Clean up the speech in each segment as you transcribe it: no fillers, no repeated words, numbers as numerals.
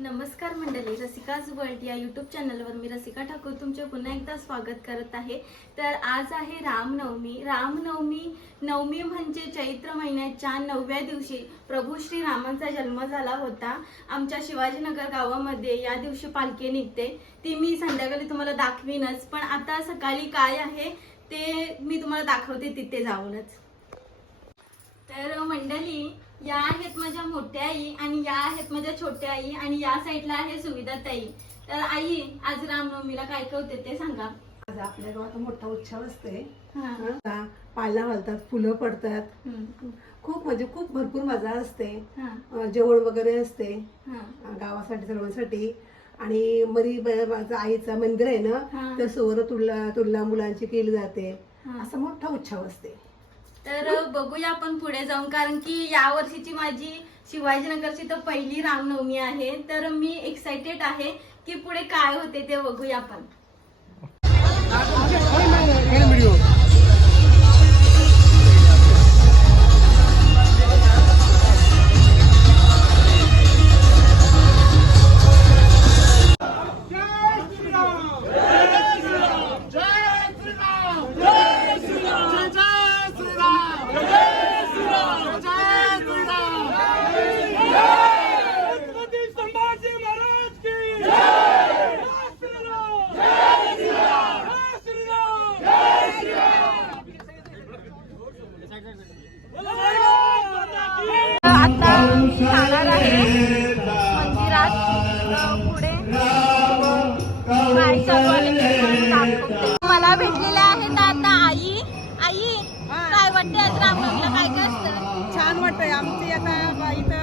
नमस्कार मंडळी, रसिकाज वर्ल्ड या यूट्यूब चॅनलवर मी रसिका ठाकूर तुमचे पुन्हा एकदा स्वागत करत आहे। तर आज आहे रामनवमी नवमी म्हणजे चैत्र महिन्याच्या 9व्या दिवशी प्रभू श्री रामांचा जन्म झाला होता। आमच्या शिवाजीनगर गावामध्ये या दिवशी पालखी निघते, ती मी संध्याकाळी तुम्हाला दाखवीनच, पण आता सकाळी काय आहे ते मी तुम्हाला दाखवते तिथे जाऊनच। तर मंडळी, या आहेत माझ्या मोठ्या आई आणि या आहेत माझ्या छोट्या आई आणि या साईडला आहे सुविधाताई। तर आई, आज रामनवमीला काय काय होते ते सांगा। आज आपल्या गावात मोठा उत्सव असते, हा पाळणा घालतात, फुलं पडतात, खूप म्हणजे खूप भरपूर मजा असते, हा जेवण वगैरे असते हा गावासाठी सर्वांसाठी। आणि मरी माझं आईचं मंदिर आहे ना, तर सोवर तुला मुलांची केली जाते, असा मोठा उत्सव असते। तर बघूया आपण पुढे जाऊन, कारण की या वर्षीची माझी शिवाजीनगरची तर पहिली रामनवमी आहे, तर मी एक्साइटेड आहे की पुढे काय होते ते बघूया आपण। आता जाणार आहे मंदिरात, पुढे काय चालू आहे ते पण दाखवते। मला भेटलेल्या आहेत आता आई। काय वाटते आज रामनवमीला काय काय असतं? छान वाटतंय। आमची आता इथं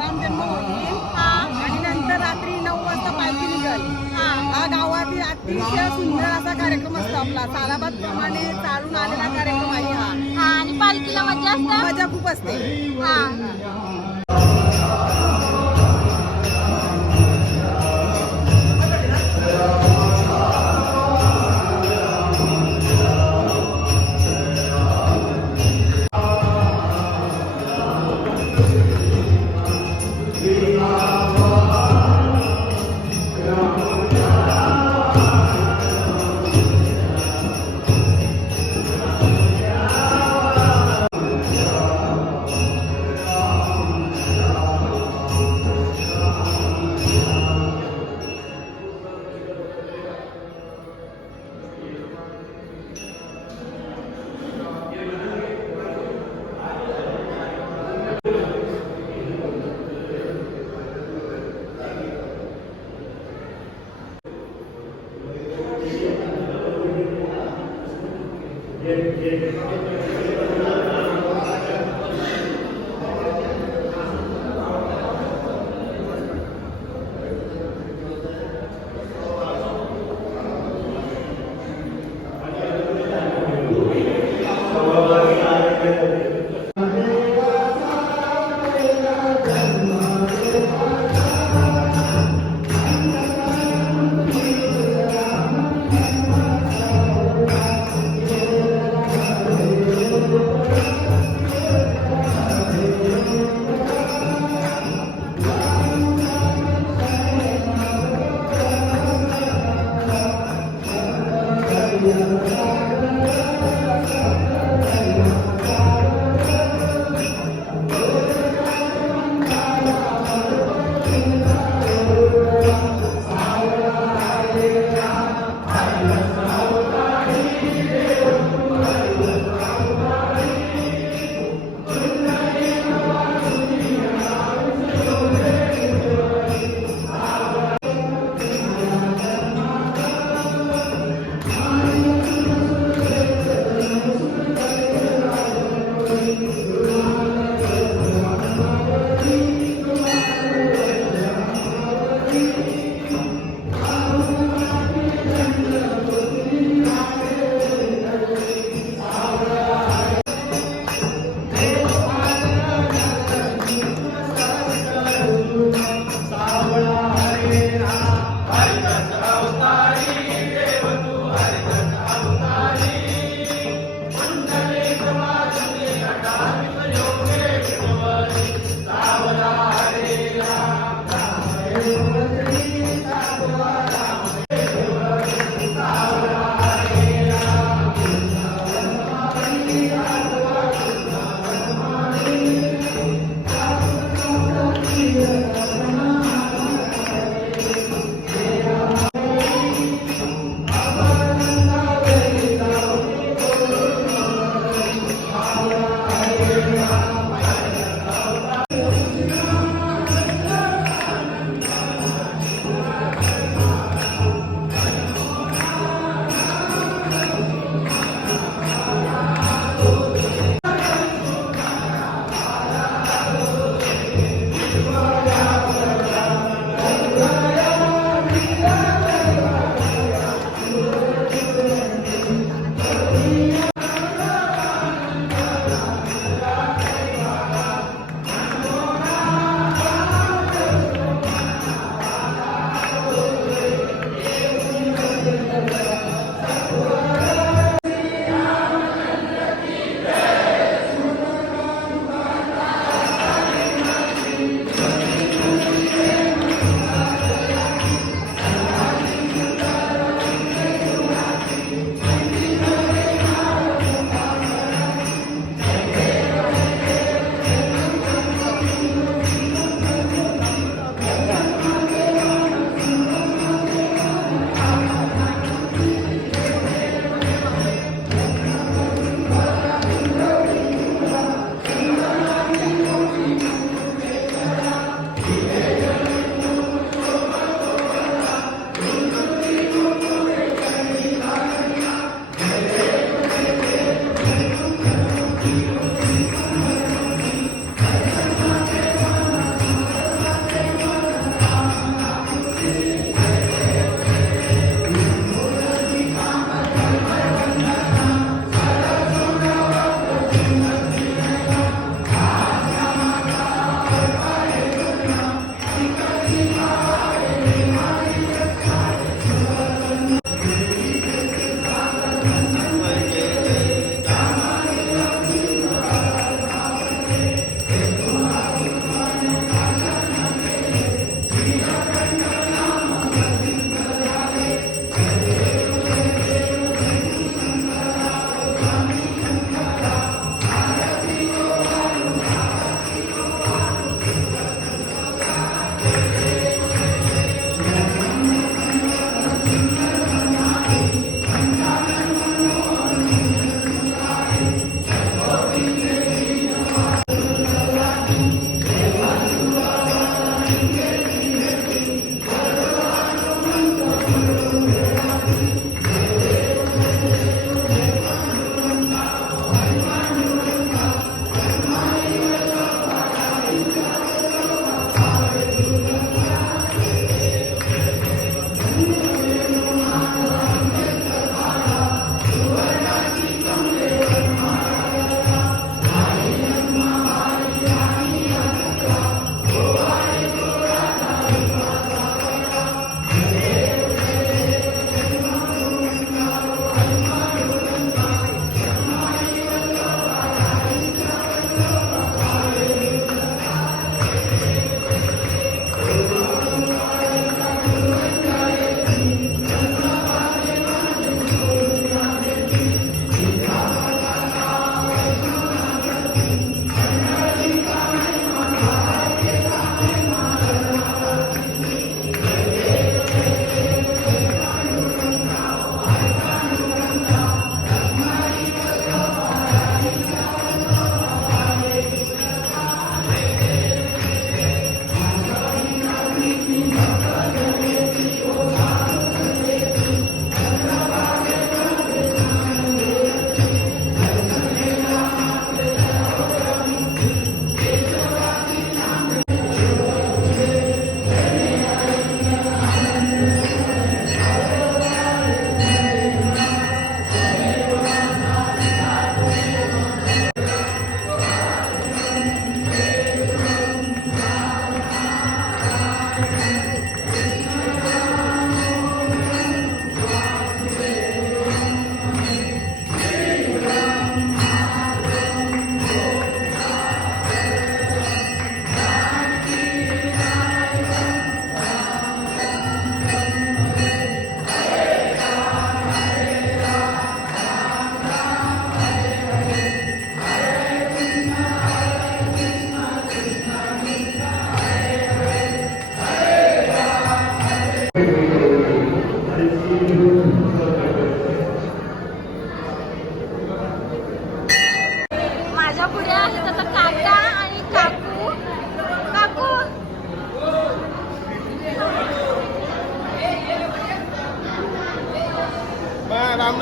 राम जन्म होईल आणि नंतर रात्री 9 वाजता पालखी निघेल। हा गावातील अतिशय सुंदर असा कार्यक्रम असतो आपला, सालाबाद प्रमाणे चालून आलेला कार्यक्रम आहे हा। आणि पालखीला मजा असते? मजा खूप असते।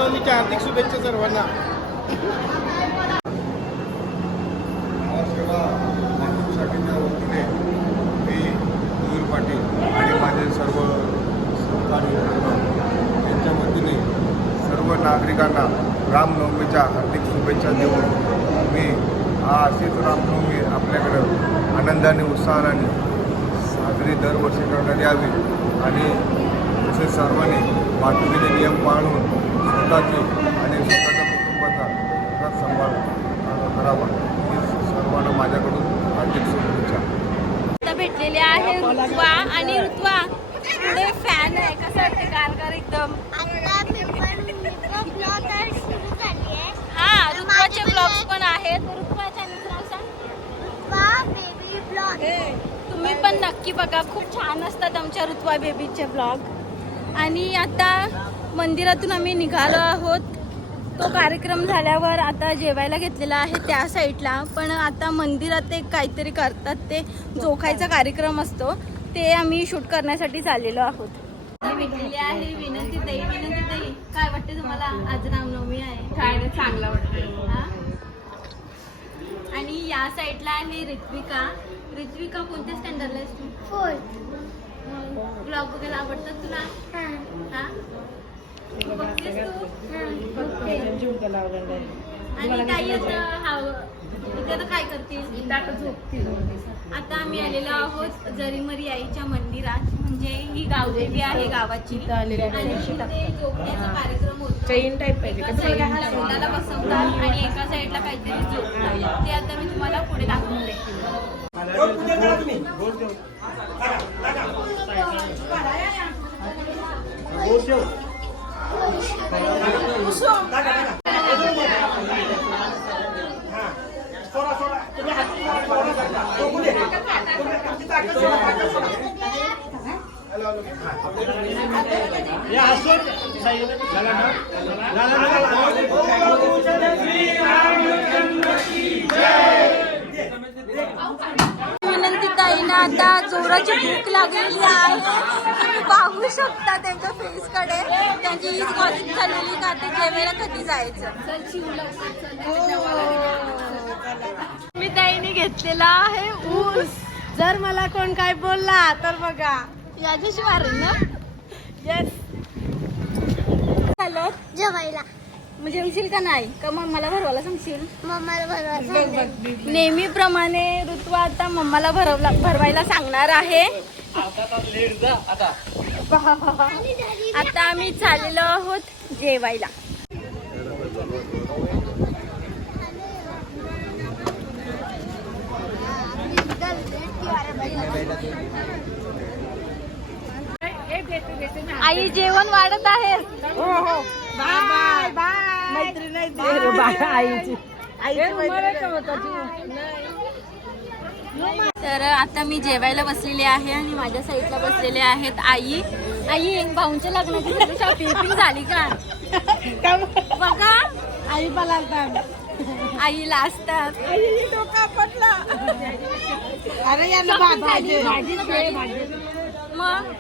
रामनवमीच्या हार्दिक शुभेच्छा सर्वांना. सेवा मातृशाखेच्या वतीने मी सुधीर पाटील आणि माझे सर्व सहकारी यांच्या वतीने सर्व नागरिकांना रामनवमीच्या हार्दिक शुभेच्छा देऊन मी अशीच रामनवमी आपल्याकडं आनंदाने उत्साहाने साजरी दरवर्षी करण्यात यावी आणि तसेच सर्वांनी वाहतुकीचे नियम पाळून स्वतःचे आणि स्वतःच्या कुटुंबाचा सांभाळ करावा ही सर्वांना माझ्याकडून हार्दिक शुभेच्छा. आता भेटलेले आहे ऋत्वा आणि ऋत्वा पुढे फॅन आहे कसं वाटतं गारगार एकदम. हा ऋत्वाचे ब्लॉग्स पण आहेत. ऋत्वा चॅनलचं नाव सांग. तुम्ही पण नक्की बघा खूप छान असतात आमच्या ऋत्वा बेबीचे ब्लॉग. आणि आता मंदिरातून आम्ही निघालो आहोत. तो कार्यक्रम झाल्यावर आता जेवायला घेतलेला आहे त्या साईडला. पण आता मंदिरात एक काहीतरी करतात ते जोखायचा कार्यक्रम असतो ते आम्ही शूट करण्यासाठी चाललेलो आहोत. भेटलेली आहे विनंती ताई. विनंती ताई काय वाटते तुम्हाला आज रामनवमी आहे? काय नाही चांगला वाटतं. हा? आणि या साईडला आहे ऋत्विका. ऋत्विका कोणत्या स्टँडर्डला आहेस तू? ब्लॉग बघायला आवडतात तुला? हा तू बघतेस तू? आणि ताई आता इथे आता काय करतील? आता आम्ही आलेलो आहोत जरीमरी आईच्या मंदिरात. म्हणजे ही गावदेवी आहे गावाची आणि इथे जोडण्याचा कार्यक्रम होतो. चैन टाईप पाहिजे एका साईडला तोंडाला बसवतात आणि एका साईडला काहीतरी जोडतात. ते आता मी तुम्हाला पुढे दाखवते. विनंती ताईंना आता जोराची भूक लागलेली आहे. तुम्ही पाहू शकता त्यांच्या फेसकडे. त्यांची हीच गॉसिप झालेली का ते जेवायला कधी जायचं. मी ताईने घेतलेला आहे ऊस. जर मला कोण काय बोलला तर बघा याच्याशी मारेल ना. येस झालं जेवायला मग जेवशील का नाही का मग मला भरवायला सांगशील? मम्माला भरवा. नेहमीप्रमाणे ऋतू आता मम्माला भरवायला सांगणार आहे. आता आम्ही चाललेलो आहोत जेवायला. आई जेवण वाढत आहे. हो हो बाय बाय मैत्री आईची तर आता मी जेवायला बसलेले आहे आणि माझ्या साईडला बसलेले आहेत आई. आई भाऊंच्या लग्नाची सगळी शॉपिंग झाली का बघा. आई मला आईला असतात. डोका पडला. अरे यांना भाजी मग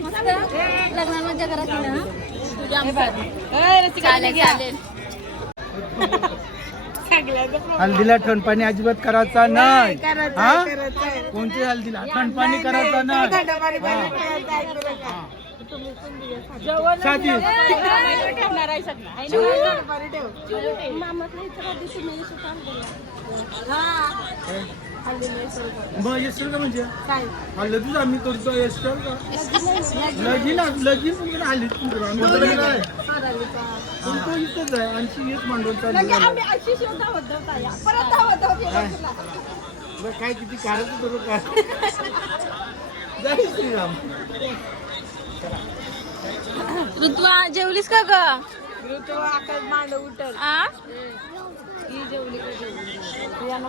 मस्त लग्नामध्ये मजा करा ना तुझ्या. चालेल चालेल. हल्दीला ठणपाणी अजिबात करायचा नाही. हा करायचं कोणती हल्दीला ठणपाणी करायचा नाही. मग येशील का म्हणजे लगीच आम्ही करतो येशील का लगीन लगीन आली इथंच आहे आणखी येत मांडून काय किती करायचं करू काय जय श्रीराम. ऋतुवा जेवलीस का ग? आकाश मांड उठल आ ही जेवली का जेवली यांना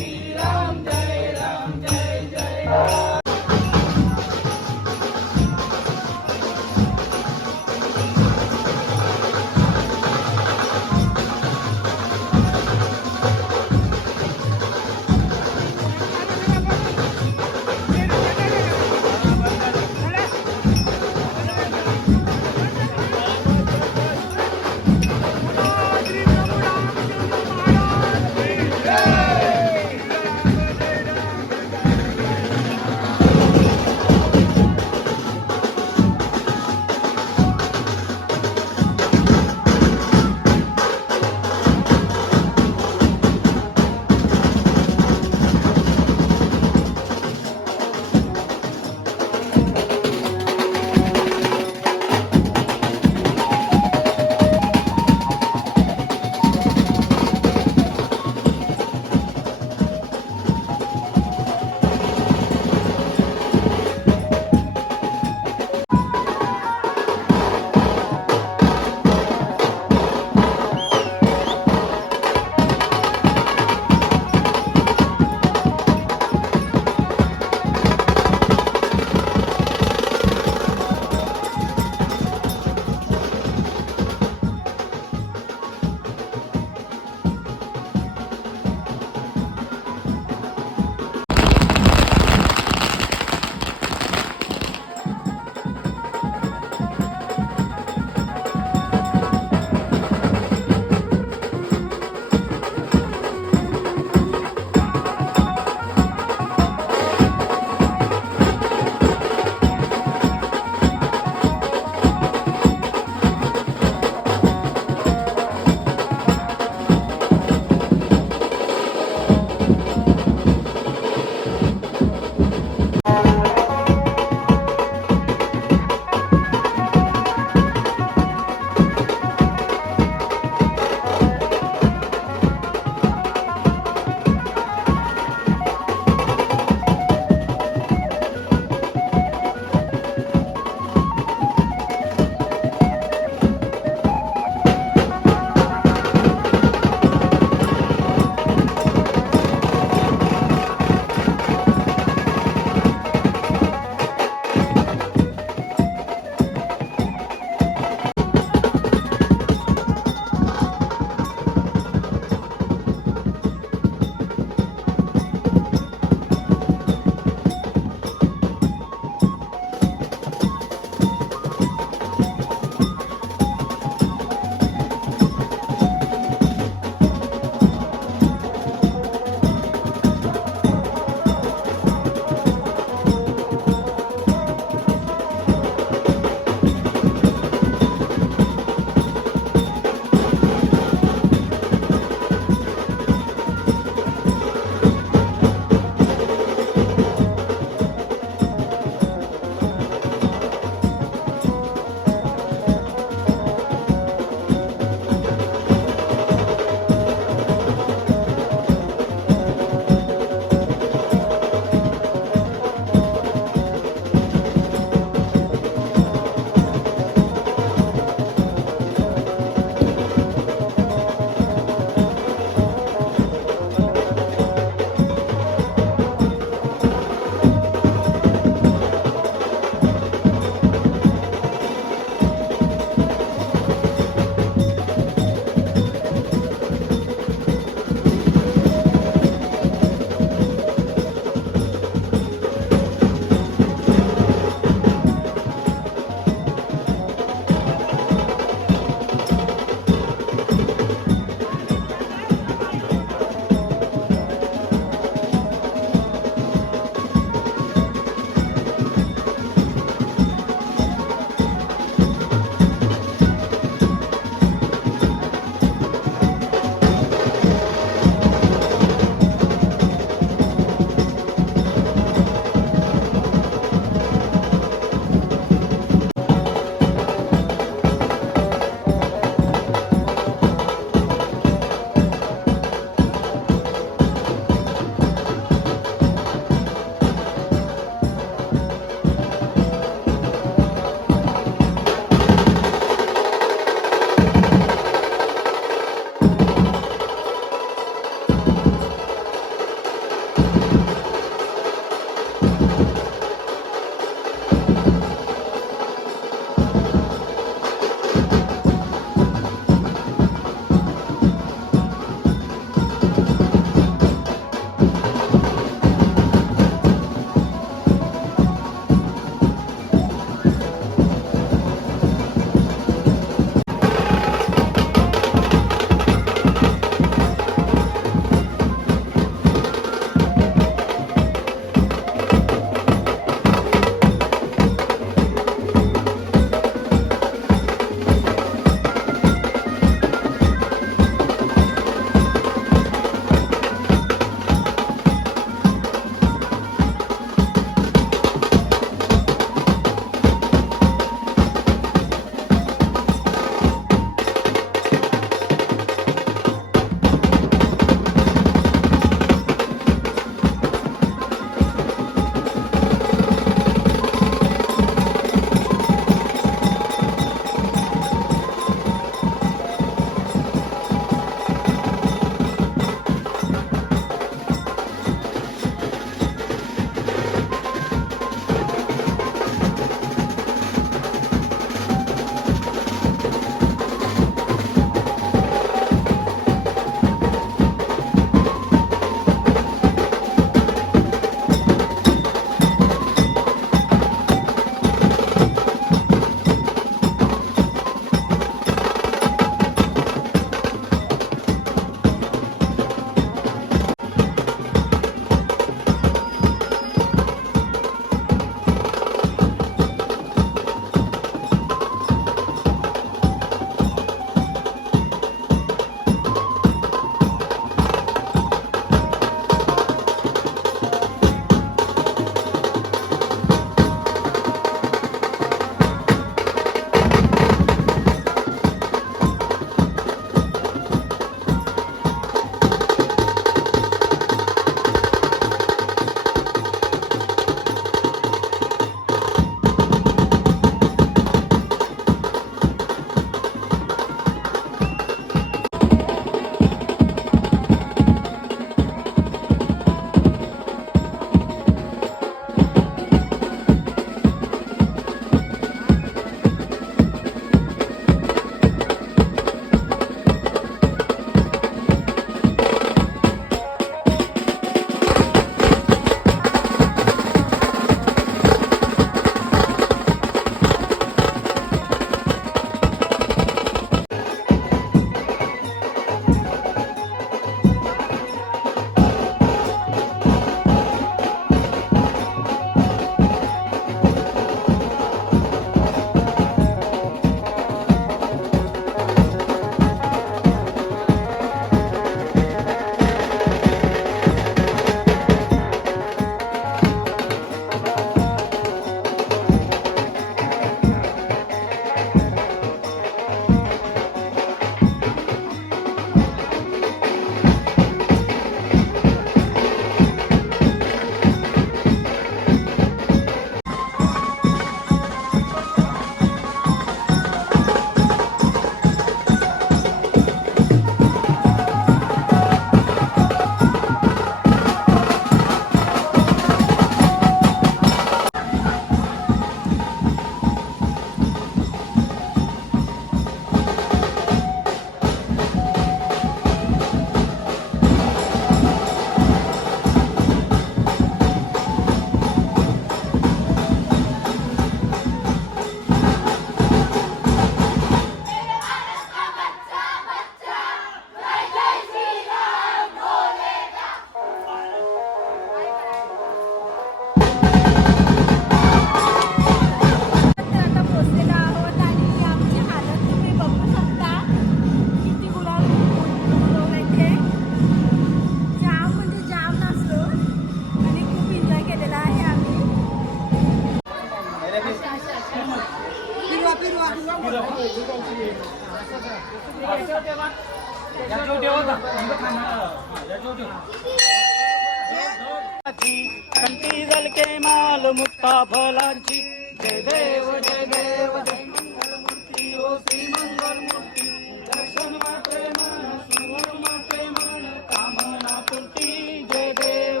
कंठी झलके माल मुक्ता फलांची जय देव जय देव जय मंगल मूर्ती ओ श्री मंगल मूर्ती दर्शन मात्रे मन सुर मात्रे मन कामना पूर्ती जय देव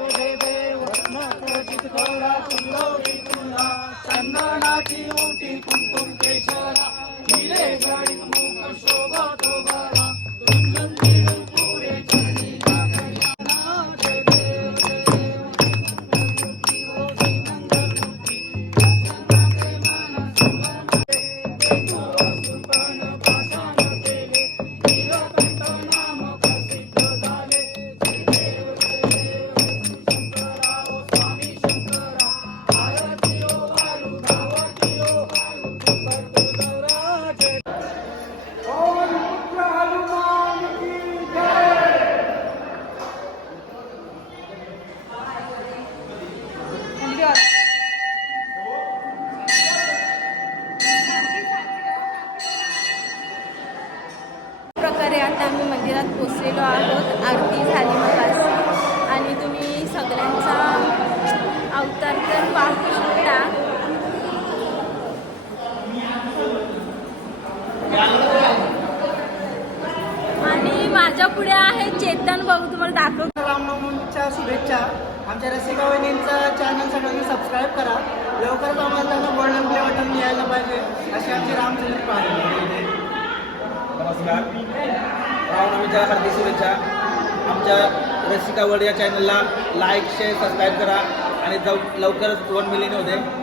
रत्नखचित गौरा कुंडोरी तुला चंदनाची ओटी कुंकुम केशरा हिरे जडित मुख शोभतो बरा तुंजन पुरे चरणी लागल्या जय देव प्रकारे आता आम्ही मंदिरात पोचलेलो आहोत. आरती झाली मगाशी आणि तुम्ही सगळ्यांचा अवतार तर पाहू शकता. आणि माझ्या पुढे आहे चेतन भाऊ, तुम्हाला दाखवतो. रामनवमीच्या शुभेच्छा. आमच्या रसिका वहिनींचं चॅनल सगळ्यांनी सबस्क्राईब करा. लवकरच आम्हाला त्यांना गोल्डन प्ले बटन मिळायला पाहिजे अशी आमची रामचंद्र पाहिजे. नमस्कार, रामनवमीच्या हार्दिक शुभेच्छा. आमच्या रसिका वर्ल्ड या चॅनलला लाईक शेअर सबस्क्राईब करा आणि लवकरच 1 मिलियन होते.